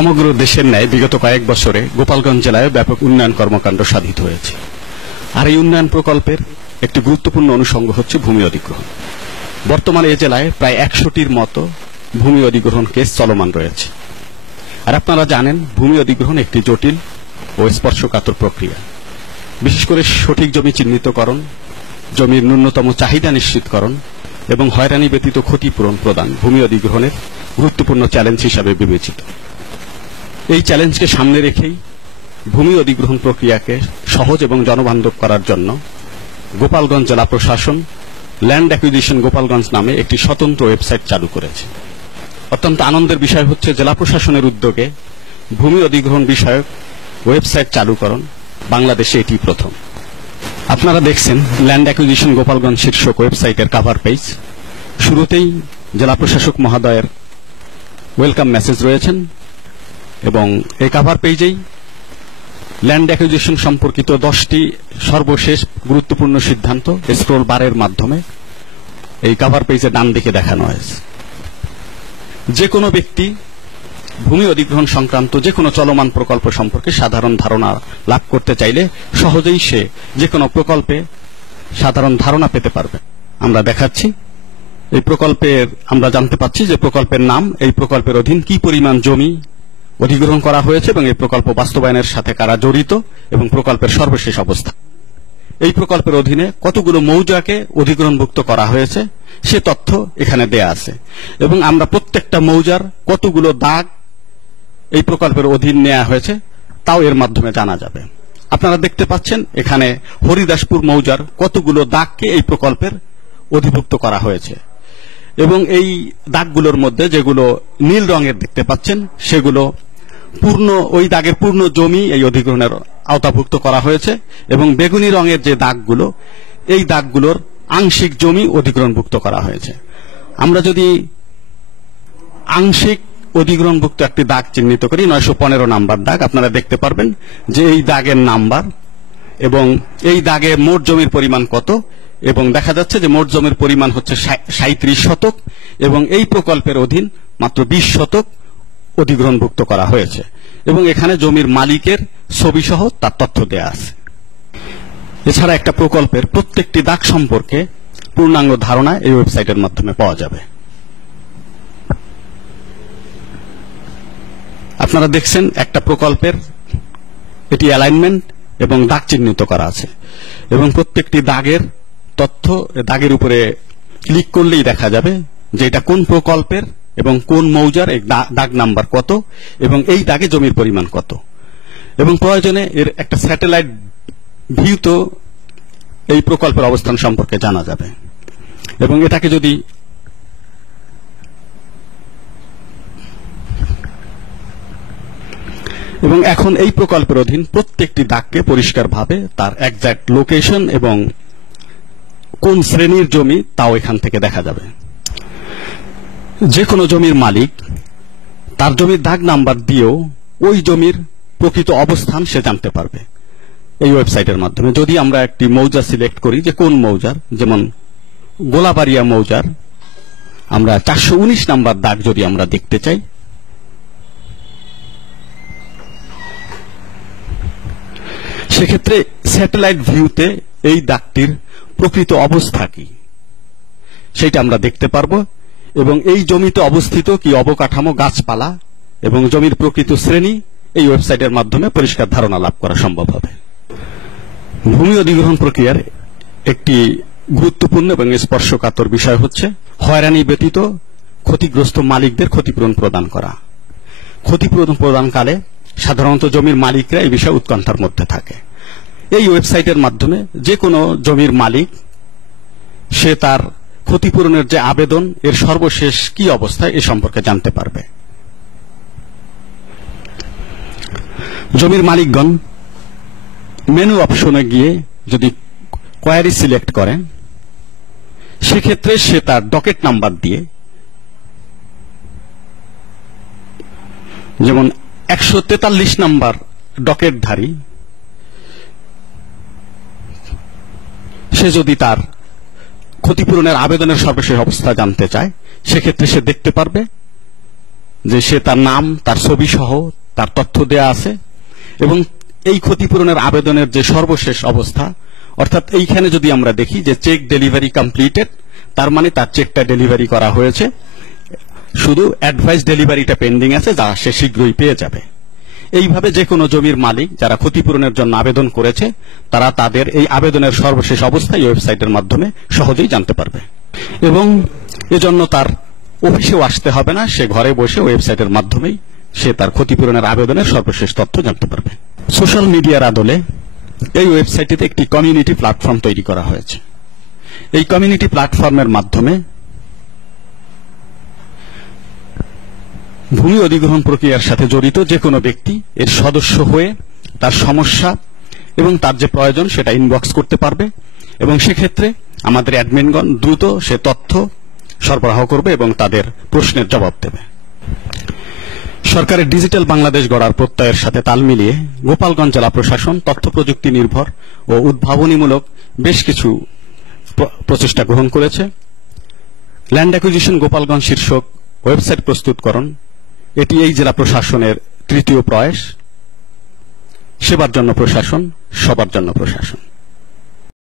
সমগ্র দেশের ন্যায় বিগত কয়েক বছরে গোপালগঞ্জ জেলায় ব্যাপক উন্নয়ন কর্মকাণ্ড সাধিত হয়েছে। আর এই উন্নয়ন প্রকল্পের একটি গুরুত্বপূর্ণ অনুষঙ্গ হচ্ছে ভূমি অধিগ্রহণ। বর্তমানে এই জেলায় প্রায় 100টির মতো ভূমি অধিগ্রহণ কেস চলমান রয়েছে। আর আপনারা জানেন, ভূমি অধিগ্রহণ একটি জটিল ও স্পর্শকাতর প্রক্রিয়া। বিশেষ করে সঠিক জমি চিহ্নিতকরণ, জমির ন্যূনতম চাহিদা নিশ্চিতকরণ এবং হয়রানি ব্যতীত ক্ষতিপূরণ প্রদান ভূমি অধিগ্রহণের গুরুত্বপূর্ণ চ্যালেঞ্জ হিসাবে বিবেচিত। এই চ্যালেঞ্জকে সামনে রেখেই ভূমি অধিগ্রহণ প্রক্রিয়াকে সহজ এবং জনবান্ধব করার জন্য গোপালগঞ্জ জেলা প্রশাসন ল্যান্ড অ্যাকুইজিশন গোপালগঞ্জ নামে একটি স্বতন্ত্র ওয়েবসাইট চালু করেছে। অত্যন্ত আনন্দের বিষয় হচ্ছে, জেলা প্রশাসনের উদ্যোগে ভূমি অধিগ্রহণ বিষয়ক ওয়েবসাইট চালুকরণ বাংলাদেশে এটি প্রথম। আপনারা দেখছেন ল্যান্ড অ্যাকুইজিশন গোপালগঞ্জ শীর্ষক ওয়েবসাইটের কভার পেজ। শুরুতেই জেলা প্রশাসক মহোদয়ের ওয়েলকাম মেসেজ রয়েছেন এবং এই কভার পেজেই ল্যান্ড অ্যাকুইজিশন সম্পর্কিত 10টি সর্বশেষ গুরুত্বপূর্ণ সিদ্ধান্ত স্ক্রল বারের মাধ্যমে এই কভার পেজে ডান দিকে দেখানো হয়েছে। যে কোনো ব্যক্তি ভূমি অধিগ্রহণ সংক্রান্ত যে কোনো চলমান প্রকল্প সম্পর্কে সাধারণ ধারণা লাভ করতে চাইলে সহজেই সে যে কোনো প্রকল্পে সাধারণ ধারণা পেতে পারবে। আমরা দেখাচ্ছি এই প্রকল্পের, আমরা জানতে পাচ্ছি যে প্রকল্পের নাম, এই প্রকল্পের অধীন কি পরিমাণ জমি অধিগ্রহণ করা হয়েছে এবং এই প্রকল্প বাস্তবায়নের সাথে কারা জড়িত এবং প্রকল্পের সর্বশেষ অবস্থা। এই প্রকল্পের অধীনে কতগুলো মৌজাকে অধিগ্রহণভুক্ত করা হয়েছে সে তথ্য এখানে দেয়া আছে এবং আমরা প্রত্যেকটা মৌজার কতগুলো দাগ এই প্রকল্পের অধীন নেওয়া হয়েছে তাও এর মাধ্যমে জানা যাবে। আপনারা দেখতে পাচ্ছেন এখানে হরিদাসপুর মৌজার কতগুলো দাগকে এই প্রকল্পের অধিভুক্ত করা হয়েছে এবং এই দাগগুলোর মধ্যে যেগুলো নীল রঙের দেখতে পাচ্ছেন সেগুলো পূর্ণ, ওই দাগের পূর্ণ জমি এই অধিগ্রহণের আওতাভুক্ত করা হয়েছে এবং বেগুনি রঙের যে দাগগুলো, এই দাগগুলোর আংশিক জমি অধিগ্রহণভুক্ত করা হয়েছে। আমরা যদি আংশিক অধিগ্রহণভুক্ত একটি দাগ চিহ্নিত করি, 915 নাম্বার দাগ, আপনারা দেখতে পারবেন যে এই দাগের নাম্বার এবং এই দাগে মোট জমির পরিমাণ কত, এবং দেখা যাচ্ছে যে মোট জমির পরিমাণ হচ্ছে 37 শতক এবং এই প্রকল্পের অধীন মাত্র 20 শতক অধিগ্রহণভুক্ত করা হয়েছে এবং এখানে জমির মালিকের ছবি সহ তার তথ্য দেয়া আছে। এছাড়া একটা প্রকল্পের প্রত্যেকটি দাগ সম্পর্কে পূর্ণাঙ্গ ধারণা এই ওয়েবসাইটের মাধ্যমে পাওয়া যাবে। আপনারা দেখছেন একটা প্রকল্পের এটি অ্যালাইনমেন্ট এবং দাগ চিহ্নিত করা আছে এবং প্রত্যেকটি দাগের তথ্য দাগের উপরে ক্লিক করলেই দেখা যাবে যে এটা কোন প্রকল্পের এবং কোন মৌজার, এই দাগ নাম্বার কত এবং এই দাগে জমির পরিমাণ কত, এবং প্রয়োজনে এর একটা স্যাটেলাইট ভিউ তো এই প্রকল্পের অবস্থান সম্পর্কে জানা যাবে। এবং এটাকে যদি এবং এখন এই প্রকল্পের অধীন প্রত্যেকটি দাগকে পরিষ্কারভাবে তার এক্সাক্ট লোকেশন এবং কোন শ্রেণীর জমি তাও এখান থেকে দেখা যাবে। যে কোনো জমির মালিক তার জমির দাগ নাম্বার দিয়েও ওই জমির প্রকৃত অবস্থান সে জানতে পারবে এই ওয়েবসাইটের মাধ্যমে। যদি আমরা একটি মৌজা সিলেক্ট করি যে কোন মৌজার, যেমন গোলাবাড়িয়া মৌজার আমরা 419 নাম্বার দাগ যদি আমরা দেখতে চাই, সেক্ষেত্রে স্যাটেলাইট ভিউতে এই দাগটির প্রকৃত অবস্থা কি সেটা আমরা দেখতে পারবো এবং এই জমিতে অবস্থিত কি অবকাঠামো, গাছপালা এবং জমির প্রকৃত শ্রেণী এই ওয়েবসাইটের মাধ্যমে পরিষ্কার ধারণা লাভ করা সম্ভব হবে। ভূমি অধিগ্রহণ প্রক্রিয়ার একটি গুরুত্বপূর্ণ এবং স্পর্শকাতর বিষয় হচ্ছে হয়রানি ব্যতীত ক্ষতিগ্রস্ত মালিকদের ক্ষতিপূরণ প্রদান করা। ক্ষতিপূরণ প্রদানকালে সাধারণত জমির মালিকরা এই বিষয়ে উৎকণ্ঠার মধ্যে থাকে। এই ওয়েবসাইটের মাধ্যমে যে কোনো জমির মালিক সে তার ক্ষতিপূরণের যে আবেদন, এর সর্বশেষ কি অবস্থায় এ সম্পর্কে জানতে পারবে। জমির মালিকগণ মেনু অপশনে গিয়ে যদি কোয়ারি সিলেক্ট করেন, সেক্ষেত্রে সে তার ডকেট নাম্বার দিয়ে, যেমন 143 নাম্বার ডকেটধারী, সে যদি তার ক্ষতিপূরণের আবেদনের সর্বশেষ অবস্থা জানতে চায় সেক্ষেত্রে সে দেখতে পারবে যে সে তার নাম, তার ছবি সহ তার তথ্য দেয়া আছে এবং এই ক্ষতিপূরণের আবেদনের যে সর্বশেষ অবস্থা, অর্থাৎ এইখানে যদি আমরা দেখি যে চেক ডেলিভারি কমপ্লিটেড, তার মানে তার চেকটা ডেলিভারি করা হয়েছে, শুধু অ্যাডভাইস ডেলিভারিটা পেন্ডিং আছে, যা সে শীঘ্রই পেয়ে যাবে। এইভাবে যে কোনো জমির মালিক যারা ক্ষতিপূরণের জন্য আবেদন করেছে তারা তাদের এই আবেদনের সর্বশেষ অবস্থা এই ওয়েবসাইটের মাধ্যমে সহজেই জানতে পারবে এবং এজন্য তার অফিসেও আসতে হবে না, সে ঘরে বসে ওয়েবসাইটের মাধ্যমেই সে তার ক্ষতিপূরণের আবেদনের সর্বশেষ তথ্য জানতে পারবে। সোশ্যাল মিডিয়ার আদলে এই ওয়েবসাইটটিতে একটি কমিউনিটি প্ল্যাটফর্ম তৈরি করা হয়েছে। এই কমিউনিটি প্ল্যাটফর্মের মাধ্যমে ভূমি অধিগ্রহণ প্রক্রিয়ার সাথে জড়িত যে কোনো ব্যক্তি এর সদস্য হয়ে তার সমস্যা এবং তার যে প্রয়োজন সেটা ইনবক্স করতে পারবে এবং সেক্ষেত্রে আমাদের অ্যাডমিনগণ দ্রুত সে তথ্য সরবরাহ করবে এবং তাদের প্রশ্নের জবাব দেবে। সরকারের ডিজিটাল বাংলাদেশ গড়ার প্রত্যয়ের সাথে তাল মিলিয়ে গোপালগঞ্জ জেলা প্রশাসন তথ্য প্রযুক্তি নির্ভর ও উদ্ভাবনীমূলক বেশ কিছু প্রচেষ্টা গ্রহণ করেছে। ল্যান্ড অ্যাকুইজিশন গোপালগঞ্জ শীর্ষক ওয়েবসাইট প্রস্তুতকরণ, এটি এই জেলা প্রশাসনের তৃতীয় প্রয়াস। সেবার জন্য প্রশাসন, সবার জন্য প্রশাসন।